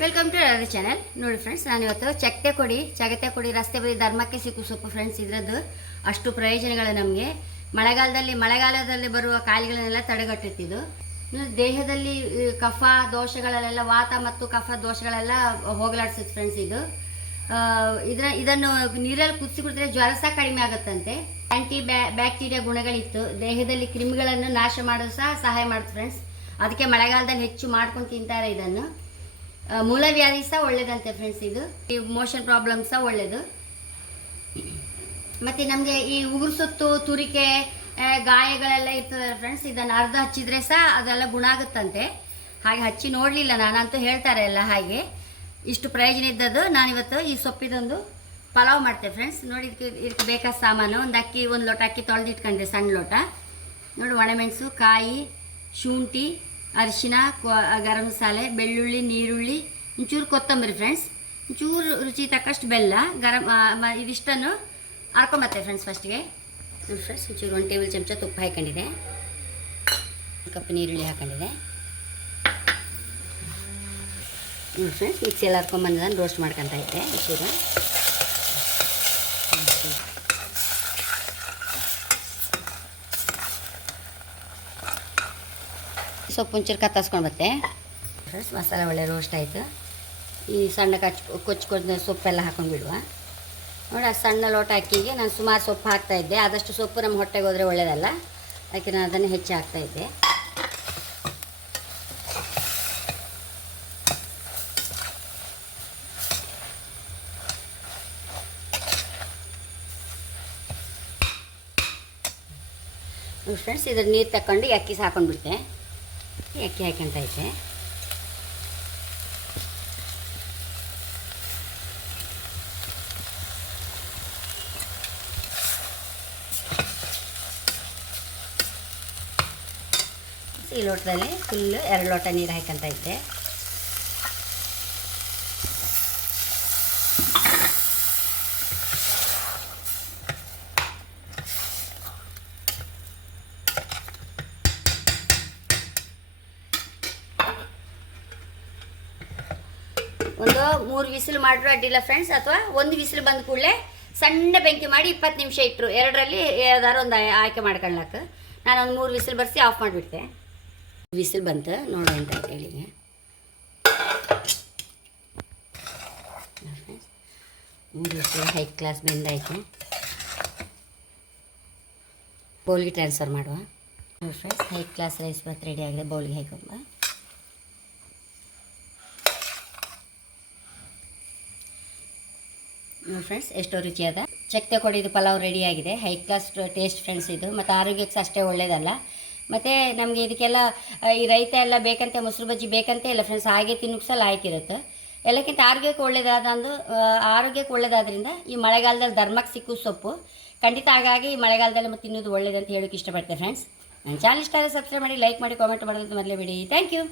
Welcome to other channel ನೋಡಿ friends ನಾನಿವತ್ತು ಚಕ್ಕೆ ಕೊಡಿ, ಚಗತೆ ಕೊಡಿ, ರಸ್ತೆ ಬದಿ ಧರ್ಮಕ್ಕೆ ಸಿಕ್ಕು ಸೊಪ್ಪು ಫ್ರೆಂಡ್ಸ್ ಇದರದ್ದು ಅಷ್ಟು ಪ್ರಯೋಜನಗಳು ನಮಗೆ. ಮಳೆಗಾಲದಲ್ಲಿ ಮಳೆಗಾಲದಲ್ಲಿ ಬರುವ ಕಾಯಿಲೆಗಳನ್ನೆಲ್ಲ ತಡೆಗಟ್ಟುತ್ತಿದ್ದು ದೇಹದಲ್ಲಿ ಕಫ ದೋಷಗಳಲ್ಲೆಲ್ಲ, ವಾತ ಮತ್ತು ಕಫ ದೋಷಗಳೆಲ್ಲ ಹೋಗಲಾಡಿಸುತ್ತೆ ಫ್ರೆಂಡ್ಸ್ ಇದು. ಇದರ, ಇದನ್ನು ನೀರಲ್ಲಿ ಕುದಿಸಿ ಕುಡಿದ್ರೆ ಜ್ವರ ಸಹ ಕಡಿಮೆ ಆಗುತ್ತಂತೆ. ಆಂಟಿ ಬ್ಯಾಕ್ಟೀರಿಯಾ ಗುಣಗಳಿತ್ತು. ದೇಹದಲ್ಲಿ ಕ್ರಿಮಿಗಳನ್ನು ನಾಶ ಮಾಡೋದು ಸಹ ಸಹಾಯ ಮಾಡುತ್ತೆ ಫ್ರೆಂಡ್ಸ್ ಅದಕ್ಕೆ ಮಳೆಗಾಲದಲ್ಲಿ ಹೆಚ್ಚು ಮಾಡ್ಕೊಂಡು ತಿಂತಾರೆ ಇದನ್ನು. ಮೂಲವ್ಯಾಧಿ ಸಹ ಒಳ್ಳೇದಂತೆ ಫ್ರೆಂಡ್ಸ್ ಇದು. ಈ ಮೋಷನ್ ಪ್ರಾಬ್ಲಮ್ ಸಹ ಒಳ್ಳೇದು. ಮತ್ತೆ ನಮಗೆ ಈ ಉಗುರು ಸುತ್ತು, ತುರಿಕೆ ಗಾಯಗಳೆಲ್ಲ ಇರ್ತದೆ ಫ್ರೆಂಡ್ಸ್ ಇದನ್ನು ಅರ್ಧ ಹಚ್ಚಿದ್ರೆ ಸಹ ಅದೆಲ್ಲ ಗುಣ ಆಗುತ್ತಂತೆ. ಹಾಗೆ ಹಚ್ಚಿ ನೋಡಲಿಲ್ಲ ನಾನಂತೂ ಹೇಳ್ತಾರೆ ಎಲ್ಲ ಹಾಗೆ. ಇಷ್ಟು ಪ್ರಯೋಜನ ಇದ್ದದ್ದು ನಾನಿವತ್ತು ಈ ಸೊಪ್ಪಿದೊಂದು ಪಲಾವ್ ಮಾಡ್ತೆ ಫ್ರೆಂಡ್ಸ್ ನೋಡಿ ಇದಕ್ಕೆ ಇದಕ್ಕೆ ಬೇಕಾದ ಸಾಮಾನು. ಒಂದು ಅಕ್ಕಿ, ಒಂದು ಲೋಟ ಅಕ್ಕಿ ತೊಳೆದಿಟ್ಕೊಂಡ್ರೆ ಸಣ್ಣ ಲೋಟ. ನೋಡಿ ಒಣಮೆಣಸು, ಕಾಯಿ, ಶುಂಠಿ ಅರಿಶಿನ ಗರಂ ಮಸಾಲೆ, ಬೆಳ್ಳುಳ್ಳಿ, ನೀರುಳ್ಳಿ, ಒಂಚೂರು ಕೊತ್ತಂಬರಿ ಫ್ರೆಂಡ್ಸ್ ಒಂಚೂರು ರುಚಿ ತಕ್ಕಷ್ಟು ಬೆಲ್ಲ, ಗರಂ ಇದಿಷ್ಟನ್ನು ಹಾಕೊಂಬತ್ತೆ ಫ್ರೆಂಡ್ಸ್ ಫಸ್ಟಿಗೆ ನೋಡಿ ಫ್ರೆಂಡ್ಸ್ ಒಂಚೂರು ಒಂದು ಟೇಬಲ್ ಚಮಚ ತುಪ್ಪ ಹಾಕೊಂಡಿದೆ. ಕಪ್ಪು ಕಪ್ ನೀರುಳ್ಳಿ ಹಾಕೊಂಡಿದೆ. ನೋಡಿ ಫ್ರೆಂಡ್ಸ್ ಮಿಕ್ಸಿಯಲ್ಲಿ ಹರ್ಕೊಂಬಂದಿದ್ದಾನೆ ರೋಸ್ಟ್ ಮಾಡ್ಕೊತಾ ಇದ್ದೆ, ಒಂಚೂರು. ಸೊಪ್ಪು ಒಂಚೂರು ಕತ್ತರಿಸ್ಕೊಂಡು ಬತ್ತೆ. ಫ್ರೆಂಡ್ಸ್ ಮಸಾಲೆ ಒಳ್ಳೆ ರೋಸ್ಟ್ ಆಯಿತು. ಈ ಸಣ್ಣ ಕಚ್, ಕೊಚ್ಕೊಂಡು ಸೊಪ್ಪೆಲ್ಲ ಹಾಕೊಂಡು ಬಿಡುವ. ನೋಡಿ, ಆ ಸಣ್ಣ ಲೋಟ ಅಕ್ಕಿಗೆ ನಾನು ಸುಮಾರು ಸೊಪ್ಪು ಹಾಕ್ತಾಯಿದ್ದೆ ಆದಷ್ಟು ಸೊಪ್ಪು ನಮ್ಮ ಹೊಟ್ಟೆಗೆ ಹೋದರೆ ಒಳ್ಳೆಯದಲ್ಲ ಅದಕ್ಕೆ ನಾನು ಅದನ್ನು ಹೆಚ್ಚು ಹಾಕ್ತಾಯಿದ್ದೆ ಫ್ರೆಂಡ್ಸ್ ಇದ್ರ ನೀರು ತಗೊಂಡು ಅಕ್ಕಿ ಸಾಕೊಂಡ್ಬಿಡ್ತೆ ಅಕ್ಕಿ ಹಾಕ್ಯಂತ ಐತೆ. ಈ ಲೋಟದಲ್ಲಿ ಫುಲ್ಲು ಎರಡು ಲೋಟ ನೀರು ಹಾಕಂತ ಒಂದು ಮೂರು ವಿಸಿಲ್ ಮಾಡಿದ್ರು ಅಡ್ಡಿಲ್ಲ ಫ್ರೆಂಡ್ಸ್ ಅಥವಾ ಒಂದು ವಿಸಿಲ್ ಬಂದ ಕೂಡಲೇ ಸಣ್ಣ ಬೆಂಕಿ ಮಾಡಿ ಇಪ್ಪತ್ತು ನಿಮಿಷ ಇಟ್ಟರು ಎರಡರಲ್ಲಿ ಯಾವ್ದಾರು ಒಂದು ಆಯ್- ಆಯ್ಕೆ ಮಾಡ್ಕೊಳ್ಳಕ್ಕೆ ನಾನು ಒಂದು ಮೂರು ವಿಸಿಲ್ ಬರೆಸಿ ಆಫ್ ಮಾಡಿಬಿಡ್ತೆ. ವಿಸಿಲ್ ಬಂತು, ನೋಡು ಅಂತ ಹೇಳಿ ಮೂರು ವಿಸಿಲ್ ಹೈ ಕ್ಲಾಸ್ ಬೆಂದಾಯಿತು ಬೌಲ್ಗೆ ಟ್ರಾನ್ಸ್ಫರ್ ಮಾಡುವ. Friends high class rice bath ready ಆಗಿದೆ ಬೌಲ್ಗೆ ಹಾಕೊಂಬ ಫ್ರೆಂಡ್ಸ್ ಎಷ್ಟೋ ರುಚಿಯಾದ ಚಕ್ಕೆ ಕೊಡಿದು ಪಲಾವ್ ರೆಡಿಯಾಗಿದೆ ಹೈ ಕ್ಲಾಸ್ ಟೇಸ್ಟ್ ಫ್ರೆಂಡ್ಸ್ ಇದು. ಮತ್ತು ಆರೋಗ್ಯಕ್ಕೆ ಅಷ್ಟೇ ಒಳ್ಳೆಯದಲ್ಲ ಮತ್ತು ನಮಗೆ ಇದಕ್ಕೆಲ್ಲ ಈ ರೈತ ಎಲ್ಲ ಬೇಕಂತೆ, ಮೊಸರು ಬಜ್ಜಿ ಬೇಕಂತೆ ಇಲ್ಲ ಫ್ರೆಂಡ್ಸ್ ಹಾಗೆ ತಿನ್ನಕ್ಕೆ ಆಯ್ತಿರುತ್ತೆ. ಎಲ್ಲಕ್ಕಿಂತ ಆರೋಗ್ಯಕ್ಕೆ ಒಳ್ಳೆಯದಾದ ಒಂದು ಆರೋಗ್ಯಕ್ಕೆ ಒಳ್ಳೇದಾದ್ರಿಂದ ಈ ಮಳೆಗಾಲದಲ್ಲಿ ಧರ್ಮಕ್ಕೆ ಸಿಕ್ಕು ಸೊಪ್ಪು. ಖಂಡಿತ ಹಾಗಾಗಿ ಈ ಮಳೆಗಾಲದಲ್ಲಿ ಮತ್ತೆ ತಿನ್ನೋದು ಒಳ್ಳೇದಂತ ಹೇಳೋಕ್ಕೆ ಇಷ್ಟಪಡ್ತೆ ಫ್ರೆಂಡ್ಸ್ ನನ್ನ ಚಾನಲ್ ಇಷ್ಟ ಸಬ್ಸ್ಕ್ರೈಬ್ ಮಾಡಿ ಲೈಕ್ ಮಾಡಿ ಕಾಮೆಂಟ್ ಮಾಡೋದಂತ ಮೊದಲೇ ಬಿಡಿ ಥ್ಯಾಂಕ್ ಯು